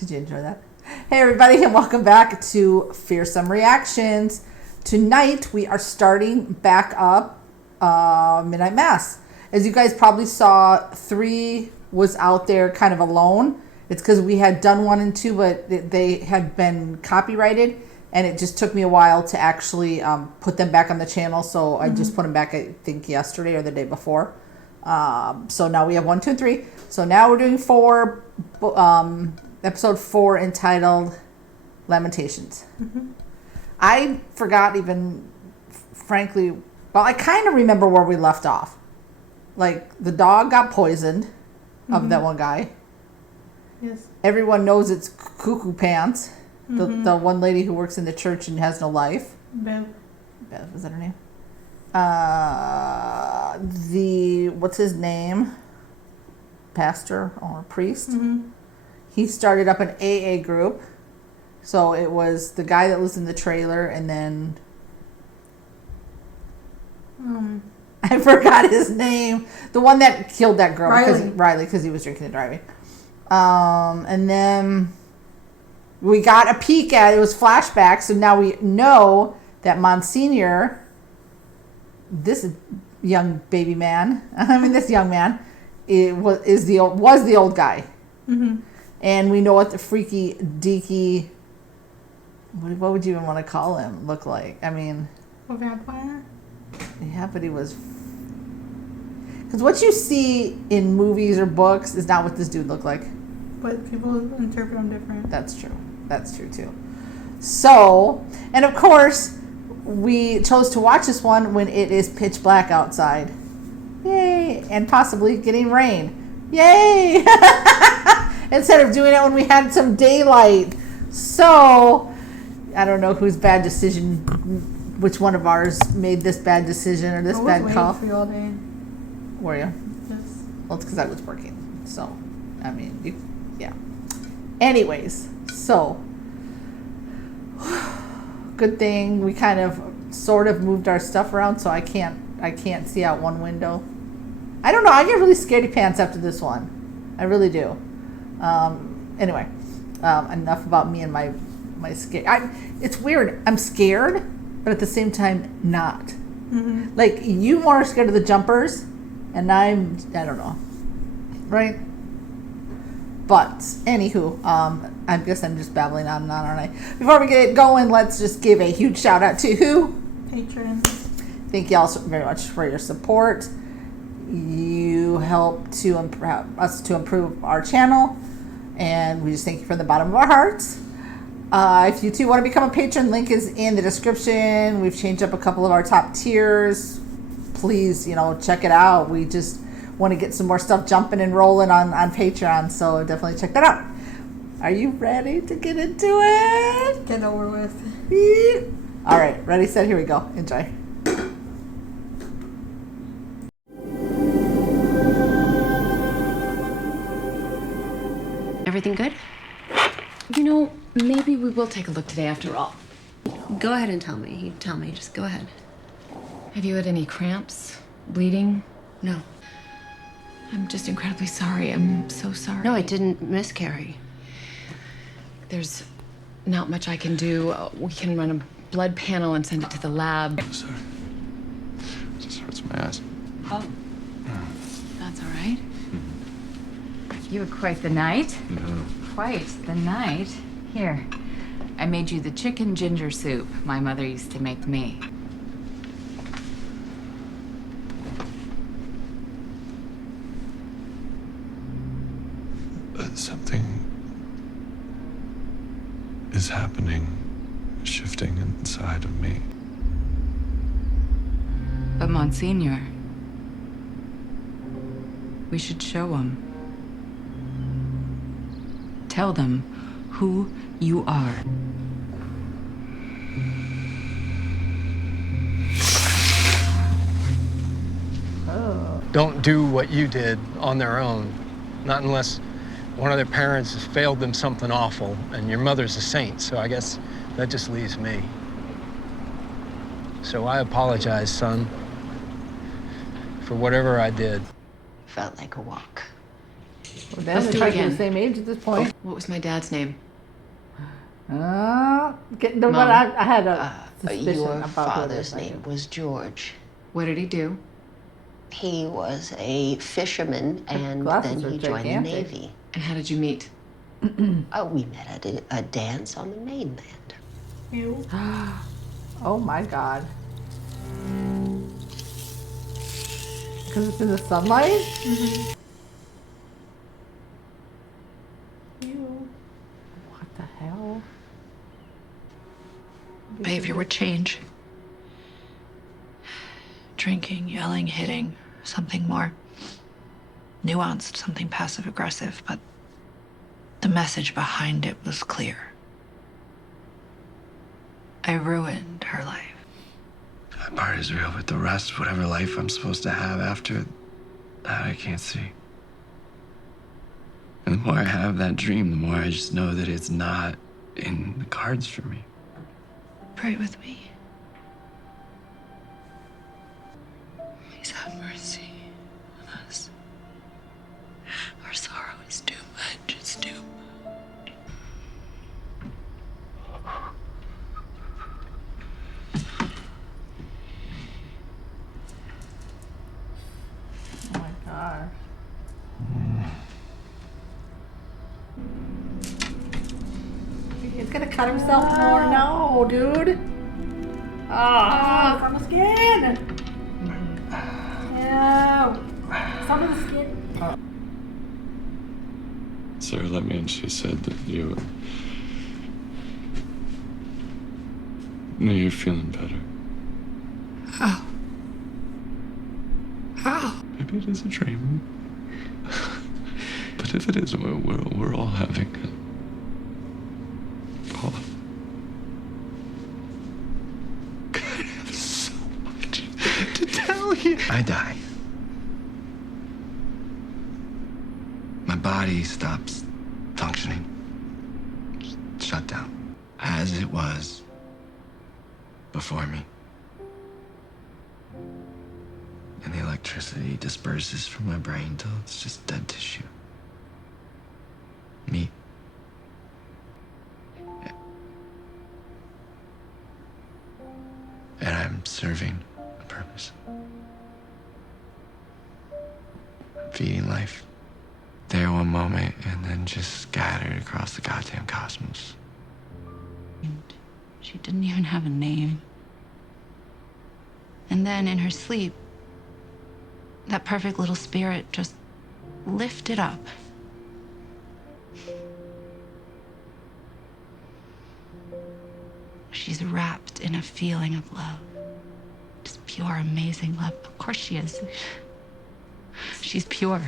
Did you enjoy that? Hey everybody, and welcome back to Fearsome Reactions. Tonight we are starting back up Midnight Mass. As you guys probably saw, 3 was out there kind of alone. It's because we had done 1 and 2, but they had been copyrighted, and it just took me a while to actually put them back on the channel. So I just put them back, I think, yesterday or the day before. So now we have 1, 2, and 3. So now we're doing 4, episode 4 entitled Lamentations. I forgot even, frankly, well, I kind of remember where we left off. Like, the dog got poisoned of that one guy. Yes. Everyone knows it's Cuckoo Pants, the one lady who works in the church and has no life. Bev. Bev, is that her name? What's his name? Pastor or priest? He started up an AA group. So it was the guy that lives in the trailer, and then I forgot his name. The one that killed that girl, Riley, because he was drinking and driving. And then we got a peek at it. It was flashback, so now we know that Monsignor, this young baby man, this young man, was the old guy. And we know what the freaky deaky, what would you even want to call him, look like? I mean, A vampire? Yeah, but he was... Because what you see in movies or books is not what this dude looked like. But people interpret him different. That's true. That's true, too. So, and of course, we chose to watch this one when it is pitch black outside. Yay! And possibly getting rain. Yay! Instead of doing it when we had some daylight. So, I don't know whose bad decision, which one of ours made this bad decision or this bad call. I was waiting for you all day. Were you? Yes. Well, it's because I was working. So, I mean, yeah. Anyways, so, good thing we kind of sort of moved our stuff around, so I can't see out one window. I don't know. I get really scaredy pants after this one. I really do. Anyway, enough about me and my scare. It's weird. I'm scared, but at the same time, not. Like, you more scared of the jumpers, and I don't know. Right? But, anywho, I guess I'm just babbling on and on, aren't I? Before we get it going, let's just give a huge shout out to who? Patrons. Thank you all so very much for your support. You help us to improve our channel, and we just thank you from the bottom of our hearts. If you too want to become a patron, link is in the description. We've changed up a couple of our top tiers. Please, check it out. We just want to get some more stuff jumping and rolling on Patreon, so definitely check that out. Are you ready to get into it? Get over with. All right, ready, set, here we go. Enjoy. Everything good? Maybe we will take a look today after all. Go ahead and tell me. You tell me. Just go ahead. Have you had any cramps? Bleeding? No. I'm just incredibly sorry. I'm so sorry. No, I didn't miscarry. There's not much I can do. We can run a blood panel and send it to the lab. Sorry. It just hurts my ass. Oh. That's all right. You had quite the night. No. Quite the night. Here, I made you the chicken ginger soup my mother used to make me. Something is happening, shifting inside of me. But Monsignor, we should show them. Tell them who you are. Don't do what you did on their own. Not unless one of their parents has failed them something awful, and your mother's a saint, so I guess that just leaves me. So I apologize, son, for whatever I did. Felt like a walk. Well, then Let's they're do it trying to be again. the same age at this point. What was my dad's name? Getting the Mom, one I had a suspicion Your about father's who it is. name was George. What did he do? He was a fisherman, and glasses then are he joined the gigantic. Navy. And how did you meet? We met at a dance on the mainland. Ew. Oh my god. Because it's in the sunlight? Ew. What the hell? Behavior would change. Drinking, yelling, hitting, something more nuanced, something passive aggressive, but the message behind it was clear. I ruined her life. That part is real, but the rest, whatever life I'm supposed to have after that, I can't see. And the more I have that dream, the more I just know that it's not in the cards for me. Pray with me. Please have mercy on us. Our sorrow is too much. It's too much. Oh my god. He's gonna cut himself more. No, dude. Ah, From the skin. Ew. Some of the skin. Sarah let me in. She said that you're feeling better. How? How? Maybe it is a dream. But if it is, we're all having it. Paula. I have so much to tell you. I die. My body stops functioning. Just shut down. As it was before me. And the electricity disperses from my brain till it's just dead tissue. Me. And I'm serving a purpose. Feeding life. There one moment and then just scattered across the goddamn cosmos. She didn't even have a name. And then in her sleep, that perfect little spirit just lifted up. She's wrapped in a feeling of love. Just pure, amazing love. Of course she is. She's pure.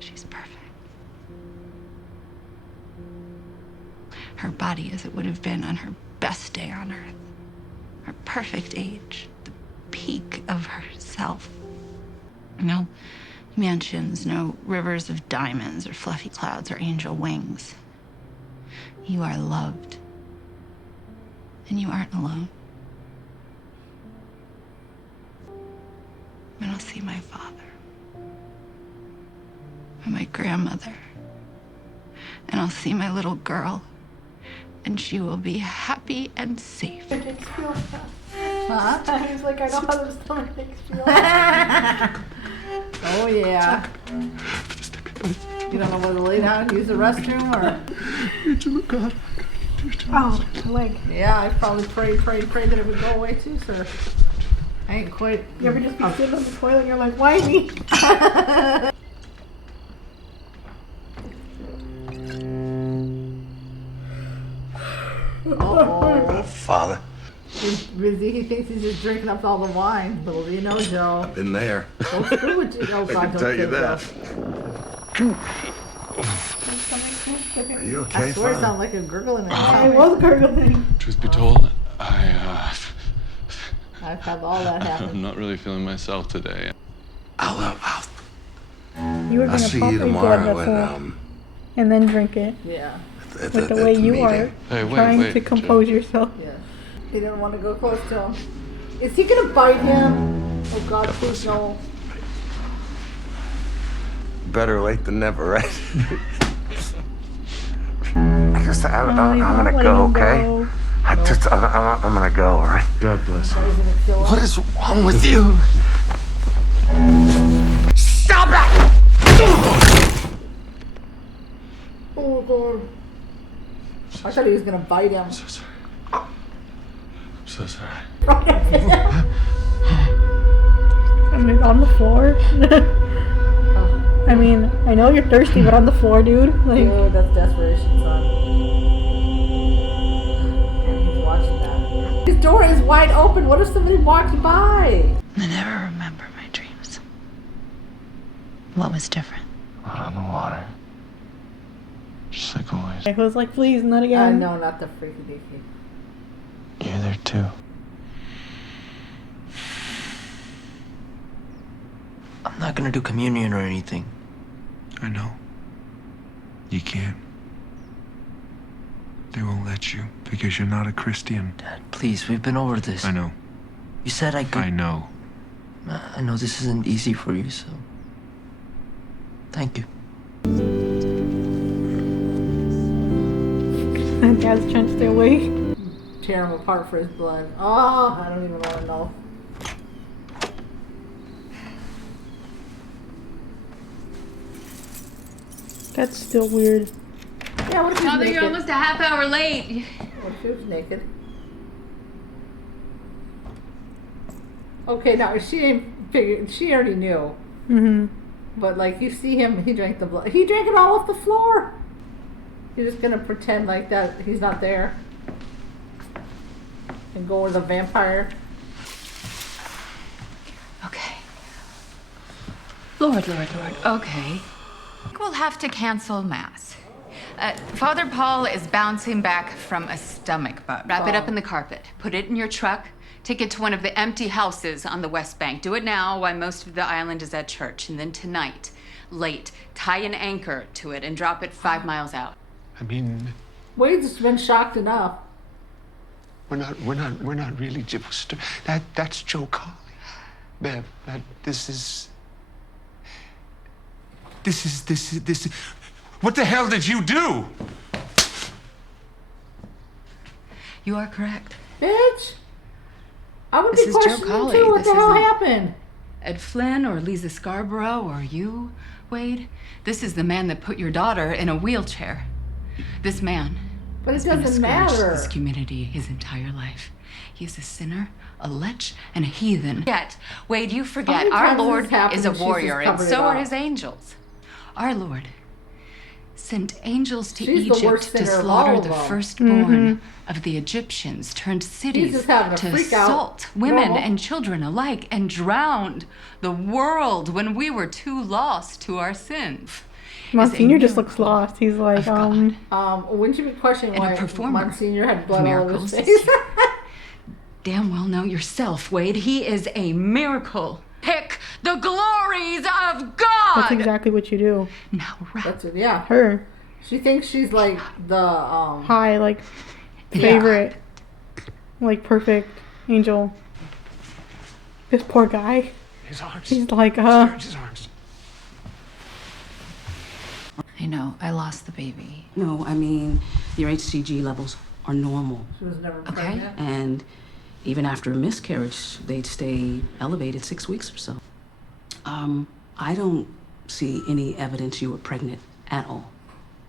She's perfect. Her body as it would have been on her best day on earth. Her perfect age. The peak of herself. No mansions, no rivers of diamonds or fluffy clouds or angel wings. You are loved. And you aren't alone. And I'll see my father. And my grandmother. And I'll see my little girl. And she will be happy and safe. It makes me feel bad. Huh? He's like, I know how the stomach makes me feel. Oh yeah. You don't know whether to lay down, use the restroom, or Oh, like, yeah, I probably prayed that it would go away too, sir. I ain't quite. you ever just be sitting on the toilet and you're like, why me? Uh-oh. Father, He's busy. He thinks he's just drinking up all the wine. Little do you know, Joe. been there. Don't screw with you. Oh, God, I can don't tell you say that. Joe. Are you I okay, swear it Father? sounded like a gurgling. I was gurgling. Truth be told, I've had all that happen. I'm not really feeling myself today. I'll You were gonna see pump you your tomorrow blood when, vessel and then drink it. Yeah. at With the at way you meeting. are Hey, wait, trying wait, to compose yourself. Yes. He didn't want to go close to him. Is he gonna bite him? Oh God, please no. better late than never, right? I'm gonna letting go, him okay? go. I'm gonna go, all right? God bless you. What is wrong with you? Stop it! Oh god. I thought he was gonna bite him. So sorry. I'm so sorry. I mean, on the floor. I mean, I know you're thirsty, but on the floor, dude. Like, Dude, that's desperation, son. And he's watching that. His door is wide open. What if somebody walked by? I never remember my dreams. What was different? On the water. Just like always. I was like, please, not I again. know, not the freaky deaky. You're there too. I'm not gonna do communion or anything. I know. You can't. They won't let you because you're not a Christian. Dad, please, we've been over this. I know. You said I could. I know. I know this isn't easy for you, so. Thank you. And Dad's trying to stay away. Tear him apart for his blood. Oh, I don't even want to know. That's still weird. Yeah, what if he's Mother, naked? you're almost a half hour late. What if he was naked? Okay, now she ain't figured. She already knew. Mm-hmm. But like, you see him, he drank the blood. He drank it all off the floor. You're just gonna pretend like that he's not there and go with a vampire. Okay. Lord. Okay. I think we'll have to cancel Mass. Father Paul is bouncing back from a stomach bug. Wrap it up in the carpet. Put it in your truck. Take it to one of the empty houses on the West Bank. Do it now while most of the island is at church. And then tonight, late, tie an anchor to it and drop it 5 miles out. I mean, Wade's been shocked enough. we're not really just that's Joe Colley. Bev, this is. What the hell did you do? You are correct. Bitch! I would This be is Joe questioning Colley. too. What This the hell isn't- happened? Ed Flynn or Lisa Scarborough or you, Wade. This is the man that put your daughter in a wheelchair. This man But it has been a doesn't scourge to matter. this community his entire life. He is a sinner, a lech, and a heathen. Yet, Wade, you forget, many our times has Lord this happened is a and she's just warrior, and covered it so are up? his angels. Our Lord sent angels to She's the worst Egypt to sinner of all slaughter of the them. firstborn of the Egyptians, turned cities just having a to freak out. assault women Normal. and children alike, and drowned the world when we were too lost to our sins. Monsignor just looks lost. He's like, God. Wouldn't you be questioning And a why performer Monsignor had blood all over his miracles. face? Damn well know yourself, Wade. He is a miracle. Pick the glories of God. that's exactly what you do. Now wrap. That's it, yeah. Her. She thinks she's like the High, like, favorite. Like, perfect angel. This poor guy. His arms. He's like, His arms. I know. I lost the baby. No, I mean, your HCG levels are normal. she was never Okay. pregnant. And even after a miscarriage, they'd stay elevated 6 weeks or so. I don't see any evidence you were pregnant at all.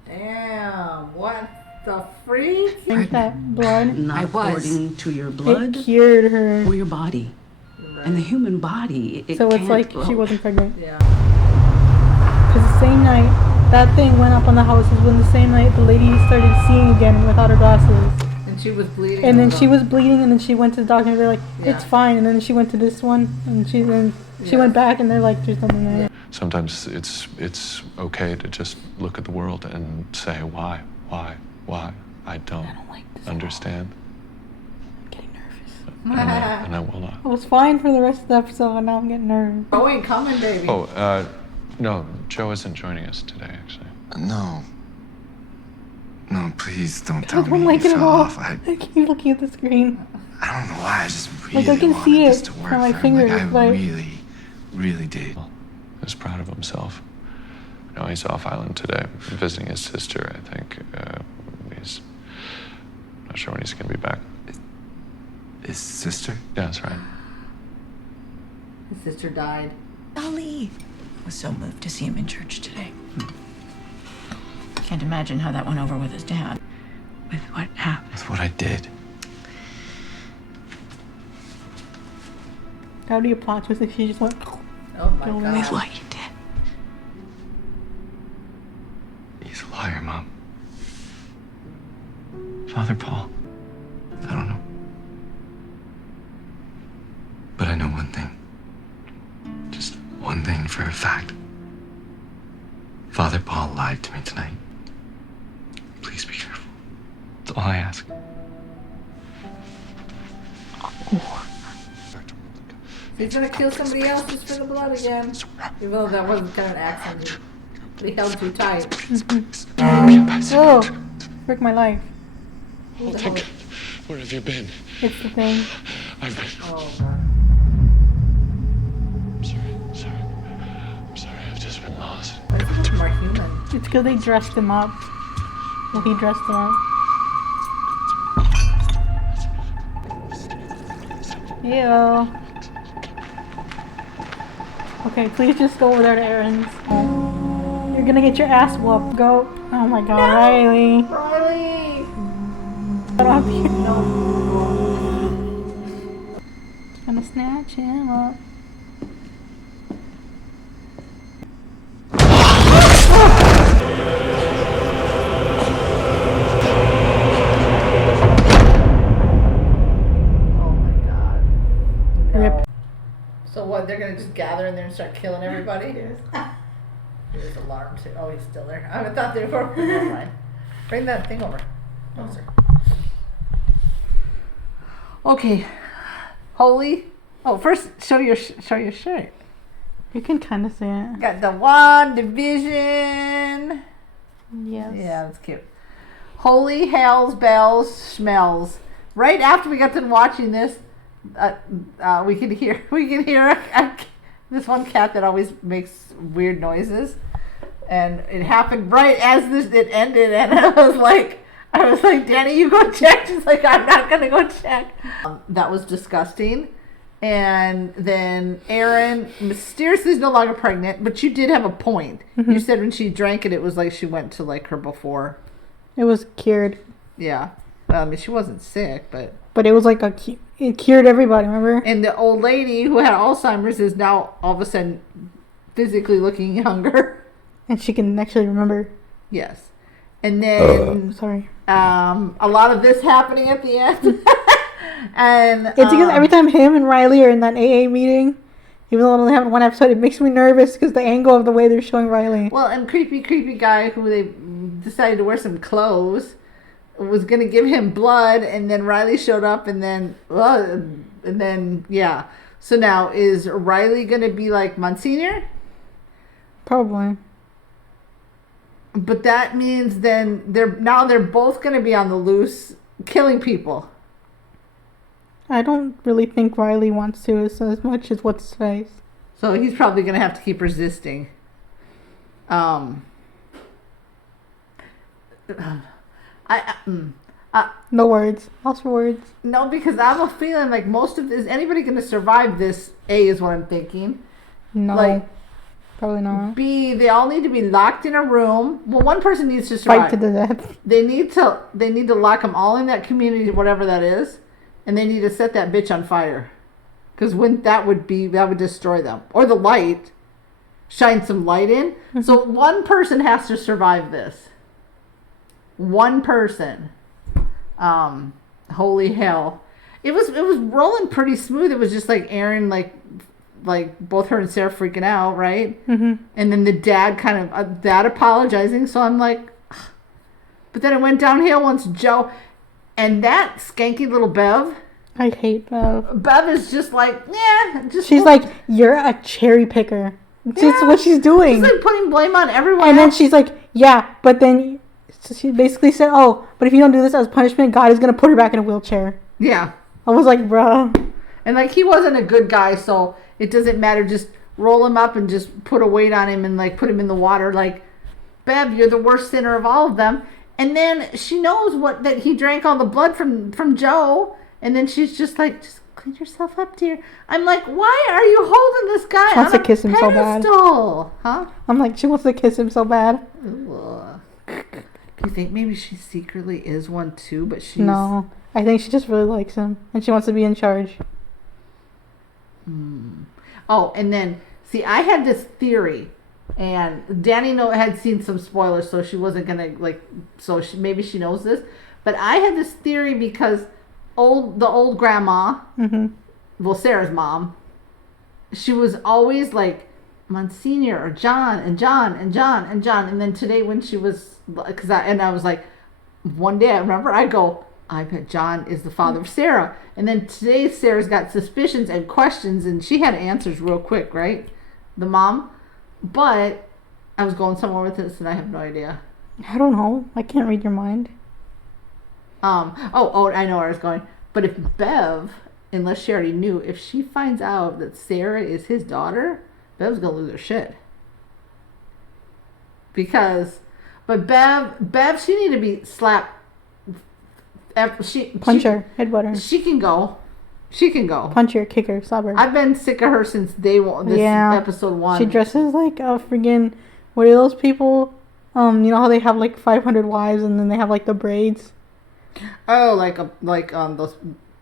Damn, what the freak? Drink that blood. Not I was. according to your It blood cured her. or your body. And the human body, it So it's can't like grow. she wasn't pregnant. Yeah. Because the same night that thing went up on the house is when the same night the lady started seeing again without her glasses. And she was bleeding. And then on she the- was bleeding, and then she went to the doctor, and they're like, it's Yeah. fine. And then she went to this one, and she Yeah. went back, and they're like, there's nothing there. Sometimes it's okay to just look at the world and say why. I don't understand. I'm getting nervous. And I will not. I was fine for the rest of the episode, and now I'm getting nervous. Oh, ain't coming, baby. Oh, no, Joe isn't joining us today, actually. No. No, please don't I tell me don't you like it at fell all. off. I keep looking at the screen. I don't know why. I just really Like, I can wanted see this it to from work my for him. fingers, Like, I but- really did. He was proud of himself. No, he's off island today, visiting his sister, I think. He's not sure when he's going to be back. His sister? Yeah, that's right. His sister died. Ali was so moved to see him in church today. Can't imagine how that went over with his dad. With what happened? With what I did. That would be a plot twist if she just went. Oh my With god. What you did. He's a liar, Mom. Father Paul. I don't know. But I know one thing. Just one thing for a fact. Father Paul lied to me tonight. Please be careful. That's all I ask. He's gonna kill somebody else just for the blood again. Even though that wasn't kind of an accident. But he held too tight. Oh, frick my life. Oh, thank God. Where have you been? It's the thing. I've been. Oh god. I'm sorry. I've just been lost. Why is he looking more human? It's because they dressed him up. Well, he dressed him up. Ew. Okay, please just go over there to Aaron's. You're gonna get your ass whooped. Go. Oh my god, Riley. Riley! I don't have to. No. Gonna snatch him up. Oh my god. No. Rip. So what, they're gonna just gather in there and start killing everybody? Yes. There's alarm too. Oh, he's still there. I haven't thought they were. Never mind. Bring that thing over. Closer. Okay. Holy. Oh, first show your shirt. You can kind of see it. Got the one division. Yes. Yeah, that's cute. Holy hells, bells, smells. Right after we got done watching this, we could hear this one cat that always makes weird noises, and it happened right as it ended, and I was like, Danny, you go check. She's like, I'm not gonna go check. That was disgusting. And then Erin mysteriously is no longer pregnant, but you did have a point. Mm-hmm. You said when she drank it, it was like she went to like her before. It was cured. Yeah. I mean, she wasn't sick, but it was like it cured everybody, remember? And the old lady who had Alzheimer's is now all of a sudden physically looking younger. And she can actually remember. Yes. And then sorry. A lot of this happening at the end. And it's because every time him and Riley are in that AA meeting, even though it only happened one episode, it makes me nervous because the angle of the way they're showing Riley. Well, and creepy guy who they decided to wear some clothes was going to give him blood, and then Riley showed up, and then yeah. So now is Riley going to be like Monsignor? Probably. But that means then they're both going to be on the loose, killing people. I don't really think Riley wants to as much as what's his face. So he's probably going to have to keep resisting. No words. Lost for words. No, because I have a feeling like most of this, is anybody going to survive this? A is what I'm thinking. No. Like, probably not. B, they all need to be locked in a room. Well, one person needs to survive. Fight to the death. They need to lock them all in that community, whatever that is, and they need to set that bitch on fire. Because that would destroy them. Or the light. Shine some light in. Mm-hmm. So one person has to survive this. One person. Holy hell. It was rolling pretty smooth. It was just like Erin, like both her and Sarah freaking out, right? Mm-hmm. And then the dad kind of that apologizing. So I'm like, ugh. But then it went downhill once Joe and that skanky little Bev. I hate Bev. Bev is just like, yeah. She's like, you're a cherry picker. That's what she's doing. She's like putting blame on everyone. And then she's like, yeah, but then she basically said, oh, but if you don't do this as punishment, God is going to put her back in a wheelchair. Yeah. I was like, bruh. And like, he wasn't a good guy, so it doesn't matter. Just roll him up and just put a weight on him and like put him in the water. Like, Bev, you're the worst sinner of all of them. And then she knows that he drank all the blood from Joe. And then she's just like, just clean yourself up, dear. I'm like, why are you holding this guy She wants on to kiss him so bad. pedestal? Huh? I'm like, she wants to kiss him so bad. Ugh. Do you think maybe she secretly is one too, but she's... No, I think she just really likes him and she wants to be in charge. Oh, and then, see, I had this theory, and Danny had seen some spoilers, so she wasn't gonna, like, maybe she knows this, but I had this theory because the old grandma, well, Sarah's mom, she was always like, Monsignor, or John, and John, and John, and John, and then today when she was, I was like, one day, I bet John is the father of Sarah. And then today Sarah's got suspicions and questions, and she had answers real quick, right? The mom. But I was going somewhere with this, and I have no idea. I don't know. I can't read your mind. I know where I was going. But if Bev, unless she already knew, if she finds out that Sarah is his daughter, Bev's gonna lose her shit. But Bev, she need to be slapped. Punch her, headbutt her. She can go. Punch her, kick her, slap her. I've been sick of her since day one. Episode 1. She dresses like a friggin'. What are those people? You know how they have like 500 wives and then they have like the braids. Oh, like those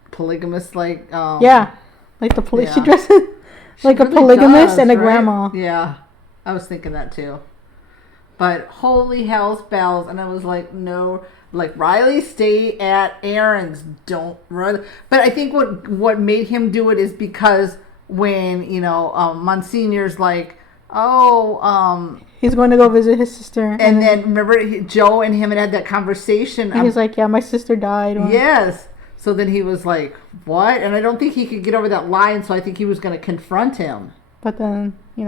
polygamists, like yeah, like the She dresses like a polygamist and a grandma. Yeah, I was thinking that too. But holy hell's bells, and I was like, no. Like, Riley, stay at Aaron's. Don't run. But I think what made him do it is because when, Monsignor's like, he's going to go visit his sister. And then remember, Joe and him had that conversation. And he's like, yeah, my sister died. Yes. So then he was like, what? And I don't think he could get over that line, so I think he was going to confront him. But then, he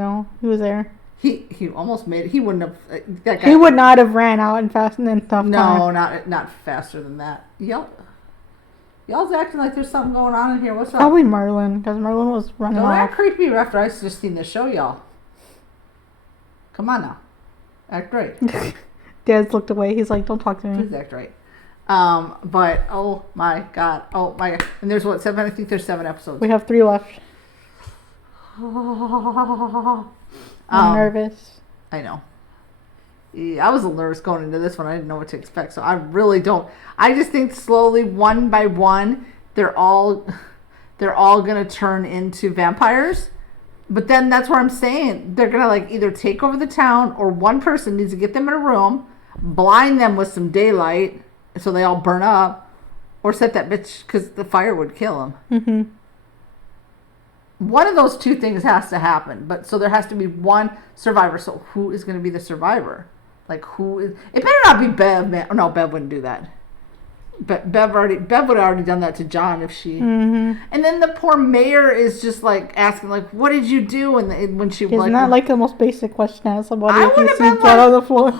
was there. He almost made it. He wouldn't have. That guy, he would not have ran out and fast and then tough. No, not faster than that. Y'all's acting like there's something going on in here. What's up? Probably Merlin, because Merlin was running off. Don't act creepy after I just seen this show, y'all. Come on now, act right. Dad looked away. He's like, "Don't talk to me." Please act right. But oh my god, and there's what, 7? I think there's 7 episodes. We have 3 left. I'm nervous. I know. Yeah, I was a little nervous going into this one. I didn't know what to expect, so I really don't. I just think slowly, one by one, they're all gonna turn into vampires. But then that's what I'm saying. They're gonna like either take over the town, or one person needs to get them in a room, blind them with some daylight, so they all burn up, or set that bitch, because the fire would kill them. One of those 2 things has to happen, but so there has to be one survivor. So who is going to be the survivor? Like, who is? It better not be Bev, man. No, Bev wouldn't do that. But Bev would have already done that to John if she. And then the poor mayor is just like asking, like, "What did you do?" And when she isn't that like the most basic question as somebody I would have been blood on the floor.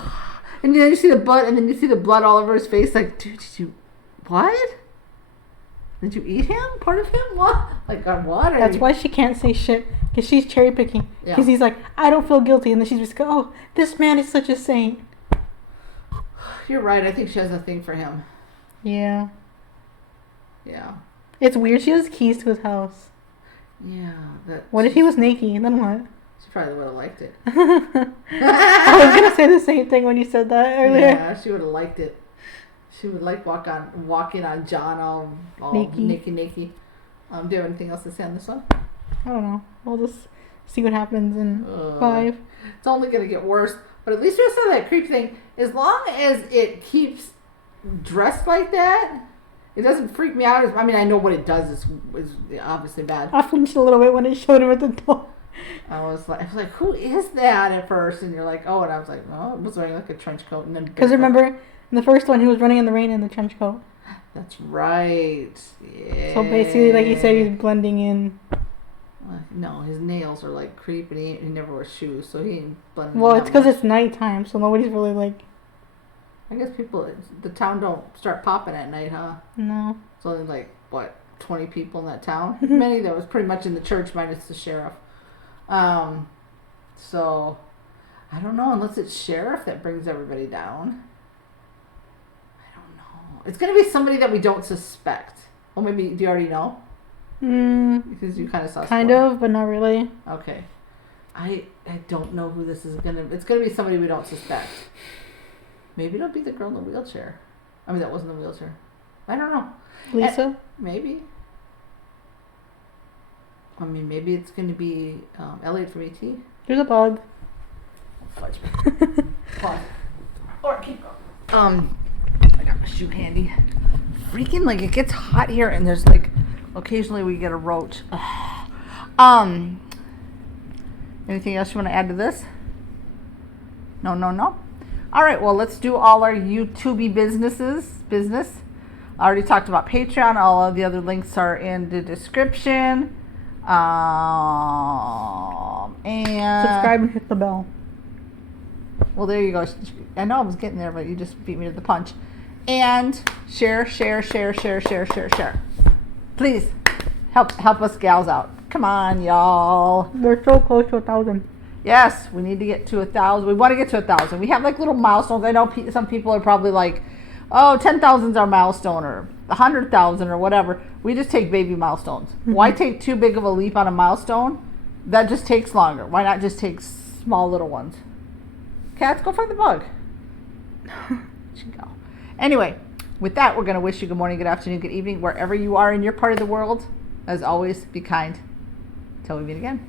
And then you see the blood, and then you see the blood all over his face. Like, dude, did you what? Did you eat him? Part of him? What? Like, God, what? That's why she can't say shit, because she's cherry picking. Because he's like, I don't feel guilty. And then she's just go, oh, this man is such a saint. You're right. I think she has a thing for him. Yeah. Yeah. It's weird. She has keys to his house. Yeah. What if he was naked? Then what? She probably would have liked it. I was going to say the same thing when you said that earlier. Yeah, she would have liked it. She would like walking on John all naked. Do you have anything else to say on this one? I don't know. We'll just see what happens in 5. It's only going to get worse. But at least we saw that creep thing. As long as it keeps dressed like that, it doesn't freak me out. I mean, I know what it does is obviously bad. I flinched a little bit when it showed him at the door. I was like, who is that at first? And you're like, oh, and I was like, oh, it was wearing like a trench coat. And then because remember, in the first one, he was running in the rain in the trench coat. That's right. Yeah. So basically, like you said, he's blending in. No, his nails are like creep, and he never wears shoes, so he ain't blending. Well, it's because it's nighttime, so nobody's really like. I guess the town don't start popping at night, huh? No. It's only like, what, 20 people in that town? Many that was pretty much in the church minus the sheriff. So I don't know, unless it's sheriff that brings everybody down. I don't know. It's gonna be somebody that we don't suspect. Well, maybe, do you already know? Because you kind of saw. Kind of, but not really. Okay. I don't know who this is gonna. It's gonna be somebody we don't suspect. Maybe it'll be the girl in the wheelchair. I mean, that wasn't the wheelchair. I don't know. Lisa? Maybe. I mean, maybe it's gonna be Elliot from E.T. There's a bug. Fudge. Fine. Or keep going. I got my shoe handy. Freaking, like, it gets hot here, and there's like, occasionally we get a roach. Anything else you want to add to this? No. All right, well, let's do all our YouTube business. I already talked about Patreon. All of the other links are in the description. And subscribe and hit the bell. Well, there you go. I know I was getting there, but you just beat me to the punch. And share. Please help us gals out. Come on, y'all. We're so close to 1,000. Yes, we need to get to 1,000. We want to get to 1,000. We have like little milestones. I know some people are probably like, oh, 10,000 is our milestone, or 100,000 or whatever. We just take baby milestones. Why take too big of a leap on a milestone? That just takes longer. Why not just take small little ones? Cats, go find the bug. She go. Anyway, with that, we're going to wish you good morning, good afternoon, good evening, wherever you are in your part of the world. As always, be kind. Till we meet again.